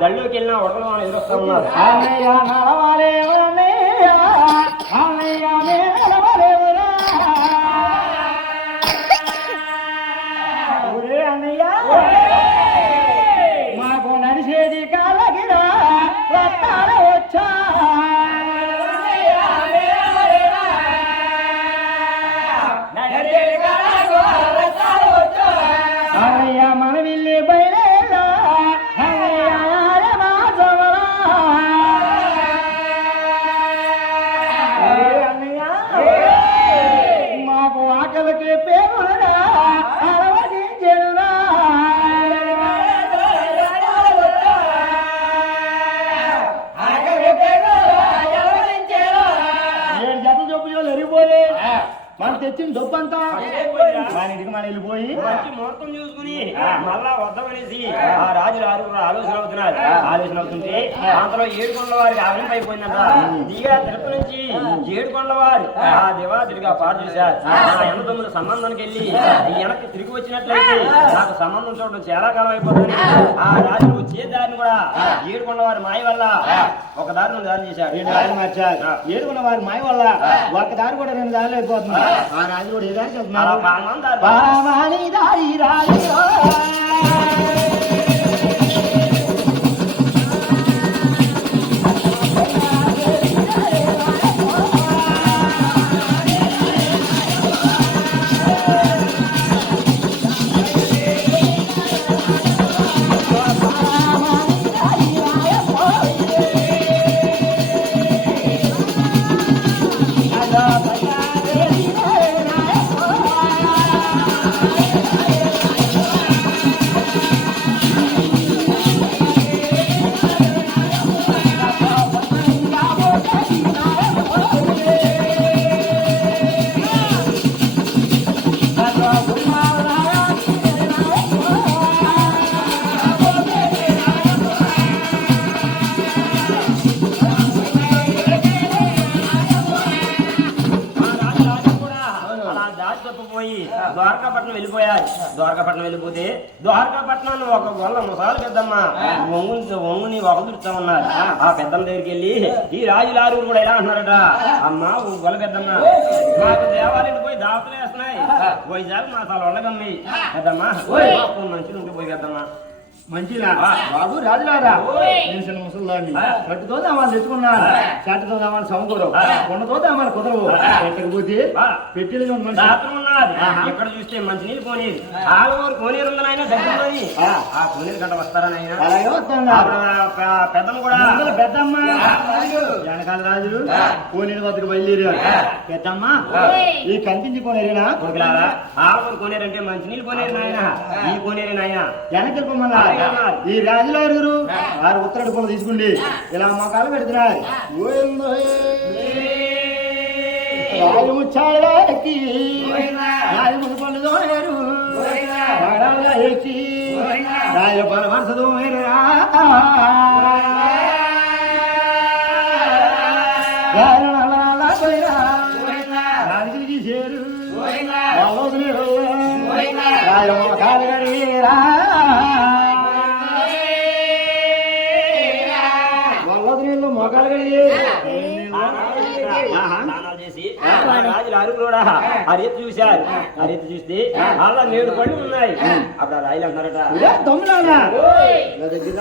దళ్ళోకి వెళ్ళినా ఒకళ్ళు మనం ఎదురొస్తా ఉన్నారు. అన్నయ్య నడవలేవన్నయ్య, అన్నయ్య. నే నడవలేవురా. ఒరే. అన్నయ్య, మాకు నడిచేది కాలగిరా వచ్చా. ఆకలికి తెచ్చిన డబ్బు అంతా మన వెళ్ళిపోయి మంచి ముహూర్తం చూసుకుని మళ్ళా వద్దామనేసి ఆ. రాజులు ఆలోచన అవుతున్నారు. ఆలోచన అవుతుంటే అంతలో ఏడుకొండల వారికి ఆవిడం అయిపోయిందంట. దిగా తిరుపతి నుంచి ఏడుకొండల వారు ఆ. దేవాదుడిగా పాటు చేశారు. నా ఎన్న తొమ్మిది సంబంధానికి వెళ్ళి వెనక్కి తిరిగి వచ్చినట్లయితే నాకు సంబంధం చూడడం చాలా కాలం అయిపోతుంది. ఆ. రాజులు వచ్చే దారిని కూడా ఏడుకొండ వారి మాయ వల్ల ఒక దారి నుండి దారి రెండు దారులు మార్చారు. ఏడుకున్న వారి మాయ వల్ల ఒక దారి కూడా రెండు దారులు అయిపోతుంది. రాజు కూడా దారి పామాని దారి రాజు ఆ ద్వారకాపట్నం వెళ్ళిపోయారు ద్వారకాపట్నం వెళ్ళిపోతే ద్వారకాపట్నాన్ని ఒక గొల్ల ముసాలు పెద్దమ్మ. ఒంగుని ఒంగుని వకదురుతా ఉన్నారు. ఆ పెద్దమ్మ దగ్గరికి వెళ్ళి ఈ రాజుల ఆరుగురు కూడా ఇలా అంటున్నారట? అమ్మ గొల్ల పెద్దమ్మ మాకు దేవాలయం పోయి దావతలు వేస్తున్నాయి. వైజాగ్ మా అసలు ఉండగమ్మి. పెద్దమ్మ మంచిగా ఉంటే పోయి పెద్దమ్మ. మంచిలా బాబు రాజులారా. నేను చిన్న ముసలిదాన్ని కట్టుతో దామాలు తెచ్చుకున్నాను చెట్టతో దామాలు సమకూరవు కొండతో దామాలు కుదరవు. పెట్టకపోతే పెట్టిన మనిషి ఉన్నది ఎక్కడ చూస్తే మంచి నీళ్ళు కోనేరు ఆడవారు కోనేరు దగ్గరలోని ఆ. కోనేరు గంట వస్తున్నా పెద్దలు కూడా. పెద్దమ్మ. వెనకాల రాజులు. కోనేరు వద్దకు బయలుదేరారు. పెద్దమ్మ ఈ కనిపించి కోనేరేనా కొడుకులారా ఆడవారు కోనేరు అంటే మంచి నీళ్ళు కోనేరు నాయన. ఈ కోనేరు నాయన. వెనక్కి మళ్ళా ఈ రాజుల ఆరుగురు వారు ఉత్తరాడు పొలం తీసుకుండి. ఇలా మొక్కలు పెడుతున్నారు. రాజముచ్చాడానికి రాజముడి పళ్ళు దోయరు ఎక్కి పల వరుస దోయరా కడిగేరా వల్లదునీళ్ళు మొక్కలు కడిగే. స్నానాలు చేసి రాజులు ఆరుగురు కూడా ఆ. రీతి చూశారు. ఆ రీతి చూస్తే అలా నేడు పళ్ళు ఉన్నాయి. అప్పుడు ఆ రాయిలు అన్నారట. దగ్గర